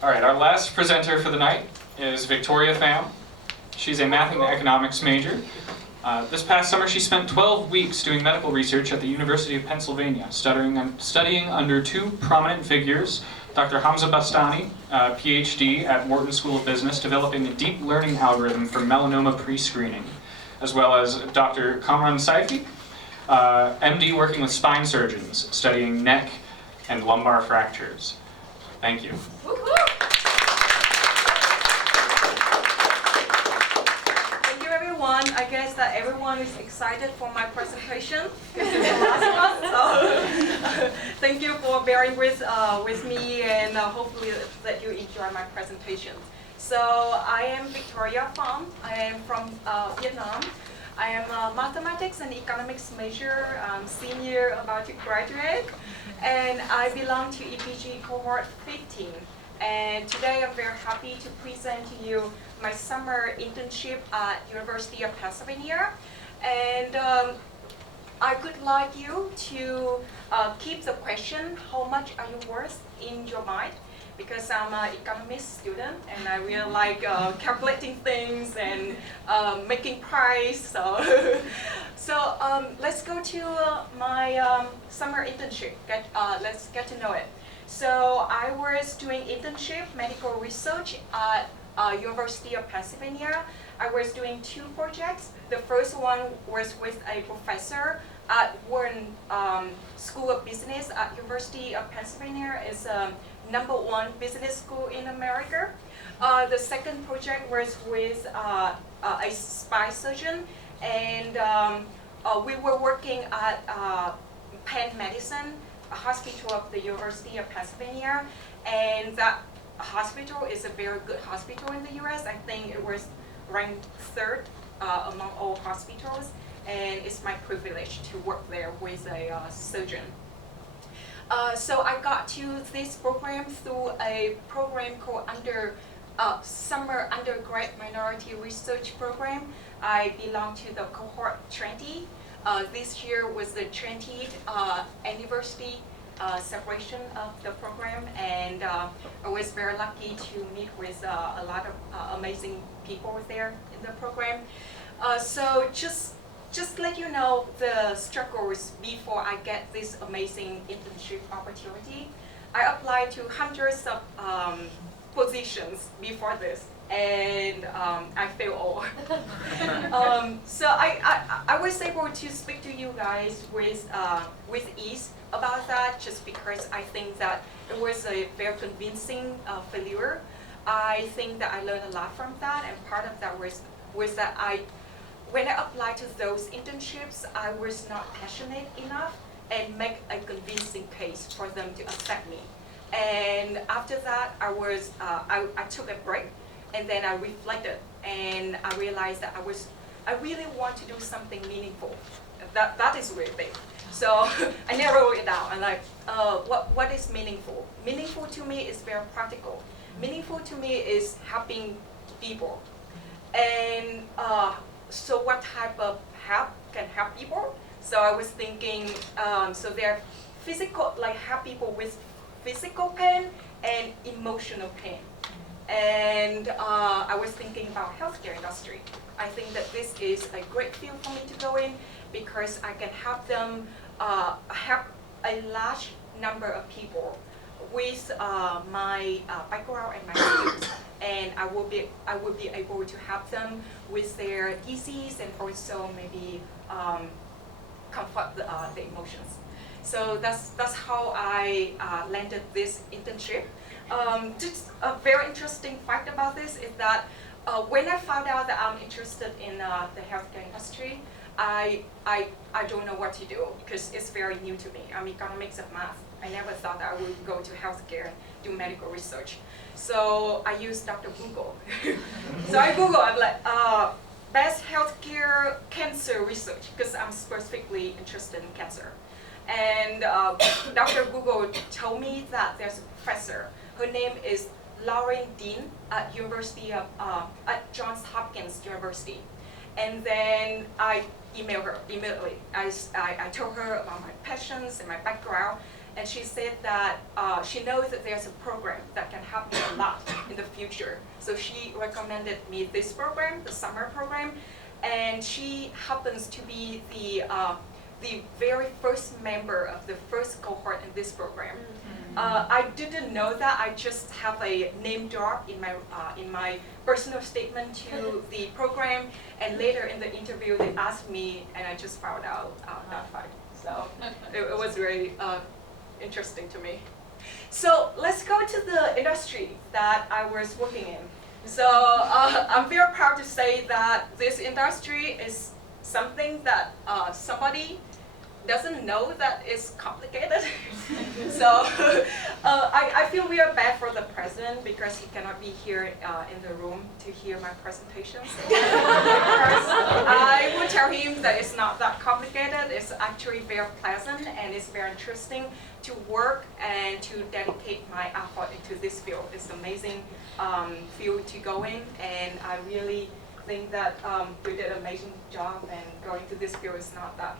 All right, our last presenter for the night is Victoria Pham. She's a math and economics major. This past summer, she spent 12 weeks doing medical research at the University of Pennsylvania, studying under two prominent figures, Dr. Hamsa Bastani, Ph.D. at Wharton School of Business, developing a deep learning algorithm for melanoma pre-screening, as well as Dr. Comron Saifi, MD, working with spine surgeons, studying neck and lumbar fractures. Thank you. Thank you, everyone. I guess that everyone is excited for my presentation because it's the last one. So thank you for bearing with me, and hopefully that you enjoy my presentation. So I am Victoria Pham. I am from Vietnam. I am a mathematics and economics major, senior, about to graduate, and I belong to EPG cohort 15. And today I'm very happy to present to you my summer internship at University of Pennsylvania. And I would like you to keep the question, how much are you worth in your mind? Because I'm an economist student and I really like calculating things and making price. So, let's go to my summer internship. Let's get to know it. So I was doing internship medical research at University of Pennsylvania. I was doing two projects. The first one was with a professor at Wharton School of Business at University of Pennsylvania. It's #1 business school in America. The second project was with a spine surgeon, and we were working at Penn Medicine, a hospital of the University of Pennsylvania, and that hospital is a very good hospital in the US. I think it was ranked 3rd among all hospitals, and it's my privilege to work there with a surgeon. So I got to this program through a program called Summer Undergrad Minority Research Program. I belong to the cohort 20. This year was the 20th anniversary celebration of the program, and I was very lucky to meet with a lot of amazing people there in the program. So just to let you know the struggles before I get this amazing internship opportunity. I applied to hundreds of positions before this, and I failed all. So I was able to speak to you guys with ease about that, just because I think that it was a very convincing failure. I think that I learned a lot from that, and part of that was that when I applied to those internships, I was not passionate enough and make a convincing case for them to accept me. And after that, I took a break, and then I reflected, and I realized that I really want to do something meaningful. That is really big. So I narrowed it down. I'm like, what is meaningful? Meaningful to me is very practical. Meaningful to me is helping people. And so what type of help can help people? So I was thinking, so they're physical, like help people with physical pain and emotional pain. And I was thinking about healthcare industry. I think that this is a great field for me to go in because I can help them help a large number of people with my background and my skills, and I will be able to help them with their disease and also maybe comfort the emotions. So that's how I landed this internship. Just a very interesting fact about this is that when I found out that I'm interested in the healthcare industry, I don't know what to do because it's very new to me. I'm economics and math. I never thought that I would go to healthcare and do medical research. So I used Dr. Google. So I Google, I'm like, best healthcare cancer research, because I'm specifically interested in cancer. And Dr. Google told me that there's a professor. Her name is Lauren Dean at at Johns Hopkins University. And then I emailed her immediately. I told her about my passions and my background, and she said that she knows that there's a program that can help me a lot in the future. So she recommended me this program, the summer program, and she happens to be the very first member of the first cohort in this program. I didn't know that. I just have a name drop in my personal statement to the program, and later in the interview they asked me, and I just found out that fact. So it was very interesting to me. So let's go to the industry that I was working in. So I'm very proud to say that this industry is something that somebody doesn't know that it's complicated. So I feel we are bad for the president because he cannot be here in the room to hear my presentation. So I would tell him that it's not that complicated. It's actually very pleasant and it's very interesting to work and to dedicate my effort into this field. It's an amazing field to go in, and I really think that we did an amazing job, and going to this field is not that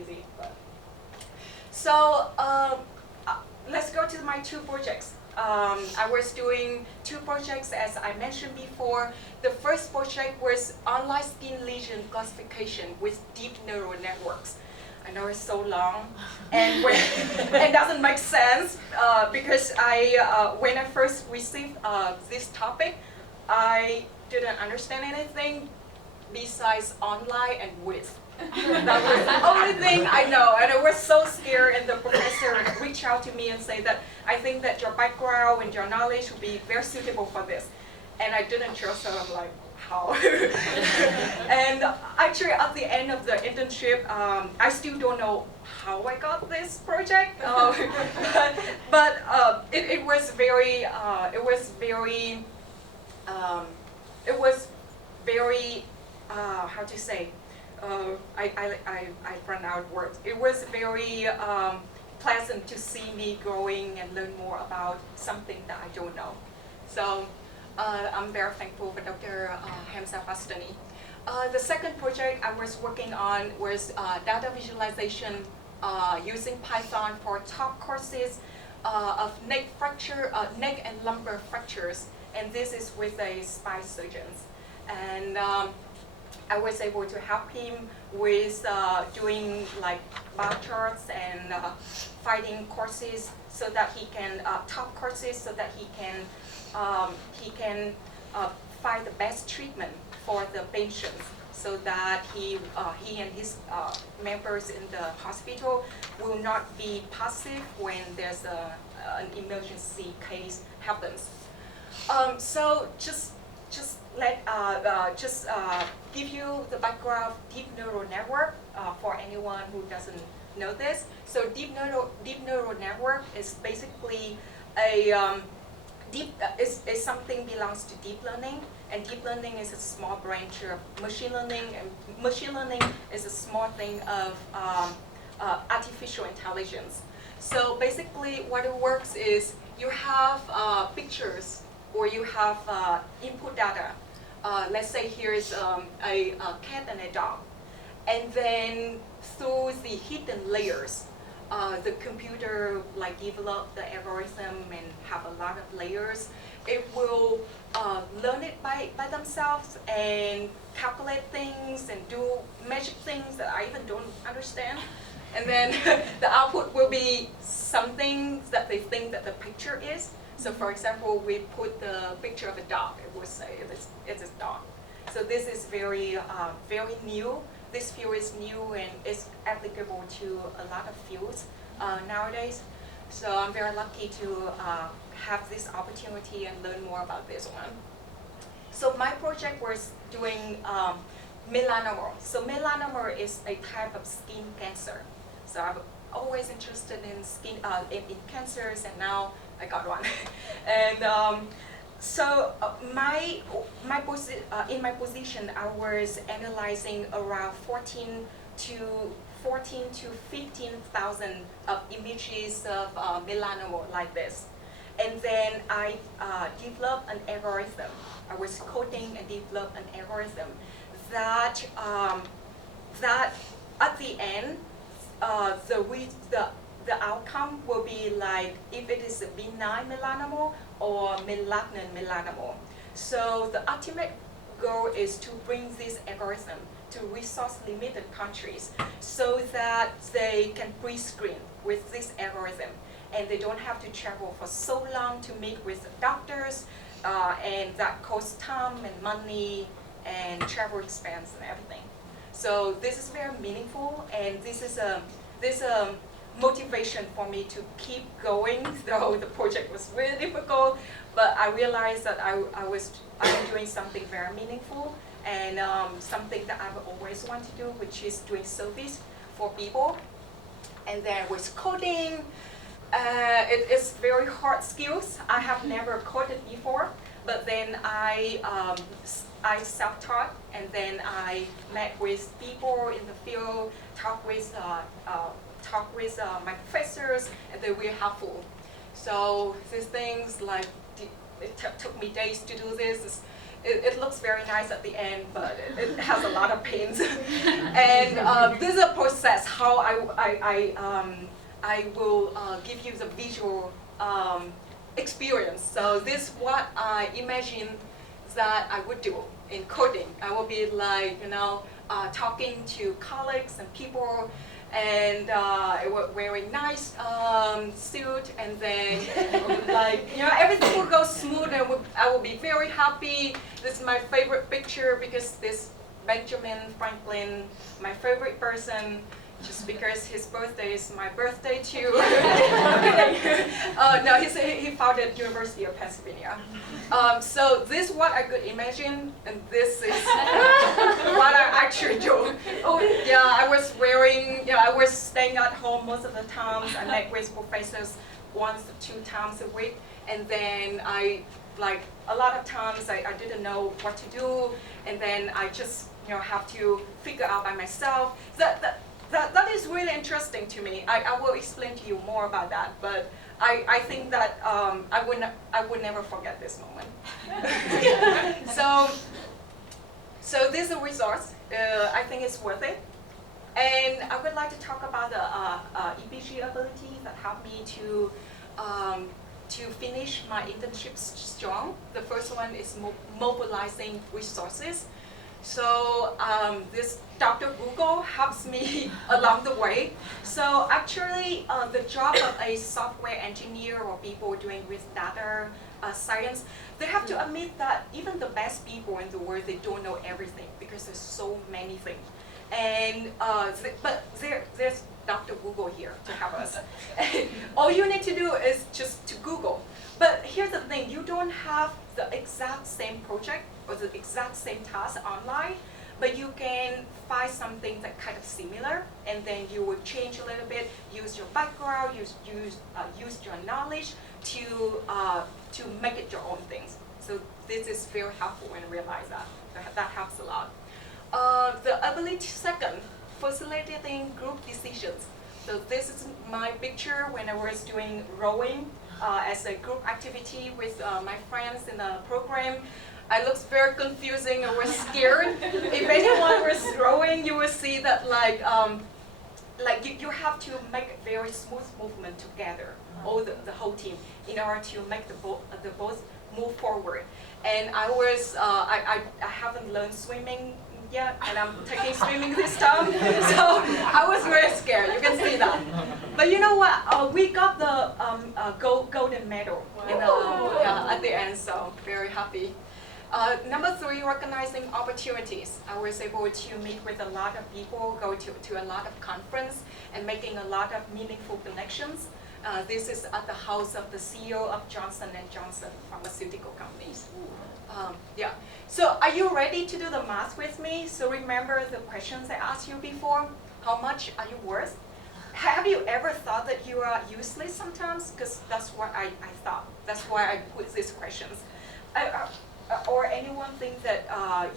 easy. But. So let's go to my two projects. I was doing two projects as I mentioned before. The first project was online skin lesion classification with deep neural networks. I know it's so long, and it doesn't make sense because when I first received this topic, I didn't understand anything besides online and width. That was the only thing I know, and I was so scared, and the professor reached out to me and said that I think that your background and your knowledge would be very suitable for this. And I didn't trust her. I'm like, how? And actually at the end of the internship, I still don't know how I got this project, but it was very how to say, I run out of words. It was very pleasant to see me growing and learn more about something that I don't know. So I'm very thankful for Dr. Hamsa Bastani. The second project I was working on was data visualization using Python for top courses of neck and lumbar fractures, and this is with a spine surgeon. And I was able to help him with doing like bar charts and finding courses so that he can top courses so that he can find the best treatment for the patients, so that he and his members in the hospital will not be passive when there's an emergency case happens. So just give you the background of deep neural network for anyone who doesn't know this. So deep neural network is basically is something belongs to deep learning, and deep learning is a small branch of machine learning, and machine learning is a small thing of artificial intelligence. So basically what it works is you have pictures or you have input data. Let's say here is a cat and a dog. And then through the hidden layers, the computer like develop the algorithm and have a lot of layers. It will learn it by themselves and calculate things and do magic things that I even don't understand. And then the output will be something that they think that the picture is. So for example, we put the picture of a dog, it would say it's a dog. So this is very new. This field is new and it's applicable to a lot of fields nowadays. So I'm very lucky to have this opportunity and learn more about this one. So my project was doing melanoma. So melanoma is a type of skin cancer. So I'm always interested in skin in cancers, and now I got one. And so in my position, I was analyzing around 14 to 15,000 images of melanoma like this. And then I developed an algorithm. I was coding and developed an algorithm that at the end, the outcome will be like if it is a benign melanoma or malignant melanoma. So the ultimate goal is to bring this algorithm to resource-limited countries so that they can pre-screen with this algorithm, and they don't have to travel for so long to meet with doctors, and that costs time and money and travel expense and everything. So this is very meaningful, and this is a motivation for me to keep going, though the project was really difficult. But I realized that I am doing something very meaningful, and something that I've always wanted to do, which is doing service for people. And then with coding, it is very hard skills. I have never coded before, but then I self-taught, and then I met with people in the field, talk with my professors, and they were helpful. So these things, like, it took me days to do this. It looks very nice at the end, but it has a lot of pains. And this is a process how I will give you the visual experience. So this is what I imagine that I would do in coding. I will be like, talking to colleagues and people, and wearing nice suit, and then everything will go smooth, and I will be very happy. This is my favorite picture because this Benjamin Franklin, my favorite person, just because his birthday is my birthday too. No, he founded University of Pennsylvania. So this is what I could imagine, and this is what I actually do. Oh yeah, I was staying at home most of the times. I met with professors 1 to 2 times a week, and then a lot of times I didn't know what to do, and then I just have to figure out by myself. That is really interesting to me. I will explain to you more about that, but I think that I would never forget this moment. So this is a resource. I think it's worth it. And I would like to talk about the EPG ability that helped me to finish my internship strong. The first one is mobilizing resources. So this Dr. Google helps me along the way. So actually, the job of a software engineer or people doing with data science, they have to admit that even the best people in the world, they don't know everything because there's so many things. And but there's Dr. Google here to help us. All you need to do is just to Google. But here's the thing, you don't have the exact same project or the exact same task online, but you can find something that kind of similar, and then you will change a little bit, use your background, use your knowledge to make it your own things. So this is very helpful when you realize that. That helps a lot. The ability second, facilitating group decisions. So this is my picture when I was doing rowing as a group activity with my friends in the program. I looked very confusing. I was scared. If anyone was rowing, you will see that you have to make a very smooth movement together, all the whole team, in order to make the boat move forward. And I haven't learned swimming yet, and I'm taking swimming this time, so I was very scared. You can see that. But you know what? We got the golden medal at the end, so very happy. Number 3, recognizing opportunities. I was able to meet with a lot of people, go to a lot of conference, and making a lot of meaningful connections. This is at the house of the CEO of Johnson & Johnson pharmaceutical companies. Yeah. So are you ready to do the math with me? So remember the questions I asked you before. How much are you worth? Have you ever thought that you are useless sometimes? Because that's what I thought. That's why I put these questions. Or anyone think that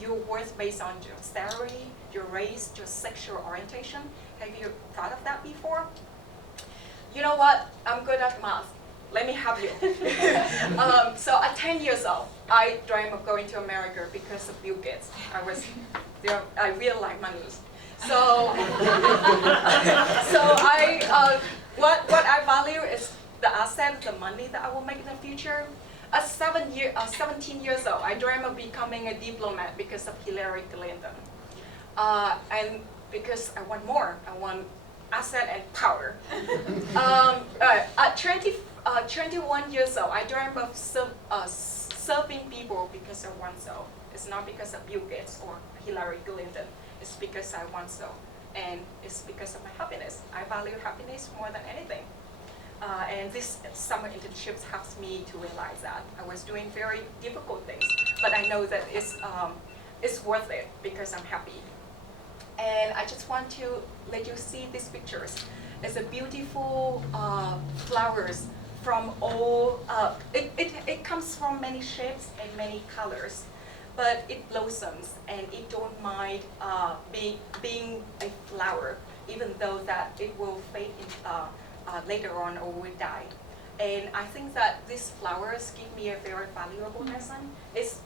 you're worth based on your salary, your race, your sexual orientation? Have you thought of that before? You know what? I'm good at math. Let me help you. So at 10 years old, I dreamed of going to America because of Bill Gates. I really like money. So, what I value is the asset, the money that I will make in the future. At 17 years old, I dreamt of becoming a diplomat because of Hillary Clinton. And because I want more, I want asset and power. At 21 years old, I dreamt of serving people because I want so. It's not because of Bill Gates or Hillary Clinton. It's because I want so. And it's because of my happiness. I value happiness more than anything. And this summer internships helps me to realize that. I was doing very difficult things, but I know that it's worth it because I'm happy. And I just want to let you see these pictures. It's a beautiful flowers from all, it comes from many shapes and many colors, but it blossoms and it don't mind being a flower, even though that it will fade in, later on or will die. And I think that these flowers give me a very valuable lesson. It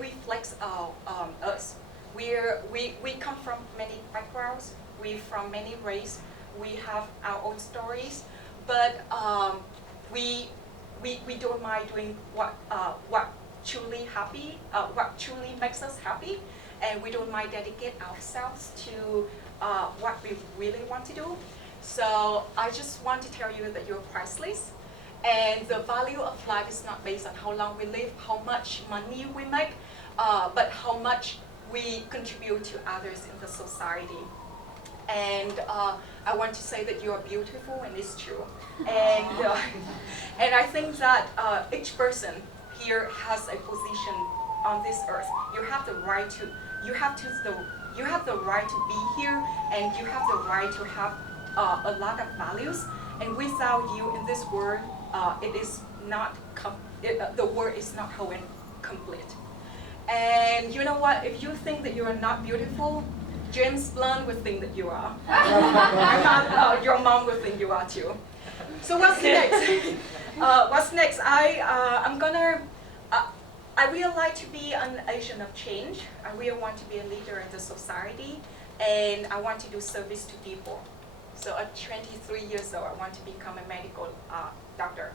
reflects us. We come from many backgrounds, we from many races, we have our own stories, but we don't mind doing what truly happy, what truly makes us happy, and we don't mind dedicate ourselves to what we really want to do. So I just want to tell you that you're priceless, and the value of life is not based on how long we live, how much money we make, but how much we contribute to others in the society. And I want to say that you are beautiful, and it's true. And I think that each person here has a position on this earth. You have the right to, you have the right to be here, and you have the right to have a lot of values. And without you in this world, it is not the world is not whole and complete. And you know what? If you think that you are not beautiful, James Blunt would think that you are. Your mom would think you are too. So what's next? What's next? I really like to be an agent of change. I really want to be a leader in the society, and I want to do service to people. So at 23 years old, I want to become a medical doctor.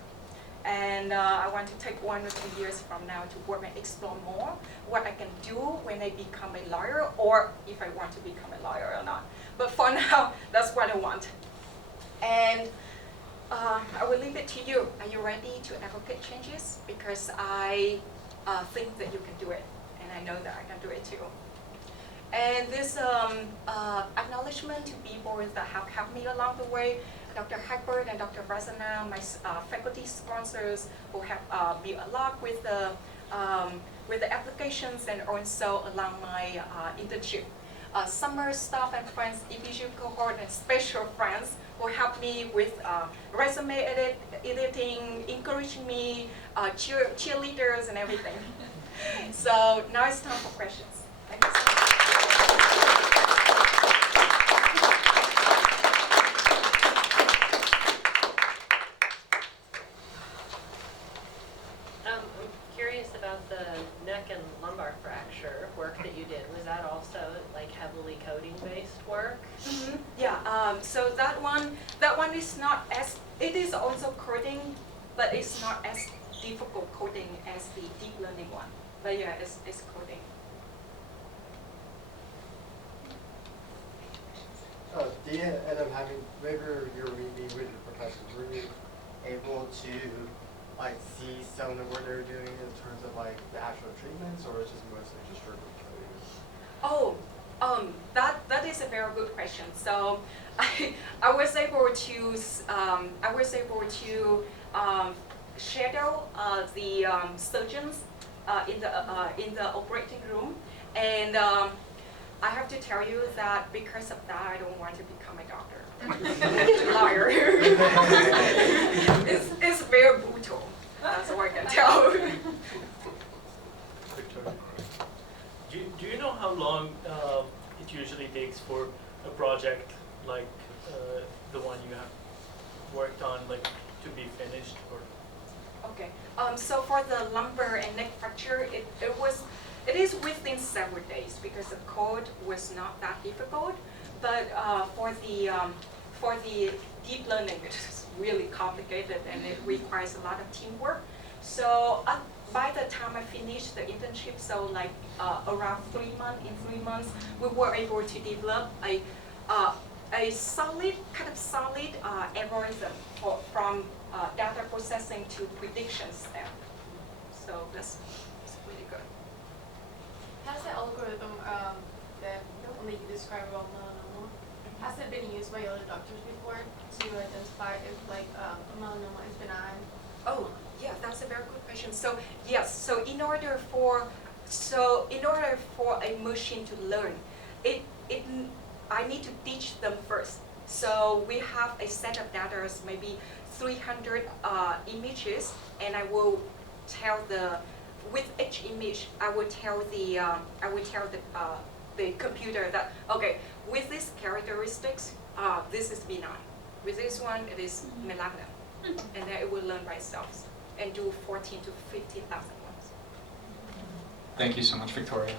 And I want to take 1 or 2 years from now to work and explore more what I can do when I become a lawyer, or if I want to become a lawyer or not. But for now, that's what I want. And I will leave it to you. Are you ready to advocate changes? Because I think that you can do it, and I know that I can do it too. And this acknowledgement to people that have helped me along the way, Dr. Hagbert and Dr. Brasana, my faculty sponsors who have me a lot with the applications and also along my internship. Summer staff and friends, individual cohort, and special friends who helped me with resume editing, encouraging me, cheerleaders and everything. So now it's time for questions. Thank you so much. The neck and lumbar fracture work that you did, was that also like heavily coding based work? Mm-hmm. Yeah, so that one is not as, it is also coding, but it's not as difficult coding as the deep learning one. But yeah, it's coding. Did you end up having, whenever you're meeting with the professors, were you able to like see some of the work they're doing in terms of like the actual treatments, or is it just mostly just strictly coding? Oh, that is a very good question. So I was able to shadow the surgeons in the operating room, and I have to tell you that because of that, I don't want to become a doctor. Lawyer. It's very brutal. That's all I can tell. Do you know how long it usually takes for a project like the one you have worked on, like, to be finished? Or? Okay. So for the lumbar and neck fracture, it is within several days because the code was not that difficult. But for the deep learning, really complicated and it requires a lot of teamwork. So by the time I finished the internship, so like around 3 months, in 3 months, we were able to develop a solid algorithm from data processing to prediction step. So that's really good. Has the algorithm that you described about melanoma, has it been used by other doctors before to identify if like a melanoma is benign? Oh, yeah, that's a very good question. So yes, so in order for a machine to learn, I need to teach them first. So we have a set of data, maybe 300 images, and I will tell with each image, I will tell the computer that, okay, with these characteristics, this is benign. With this one, it is melanoma. And then it will learn by itself and do 14 to 15,000 ones. Thank you so much, Victoria.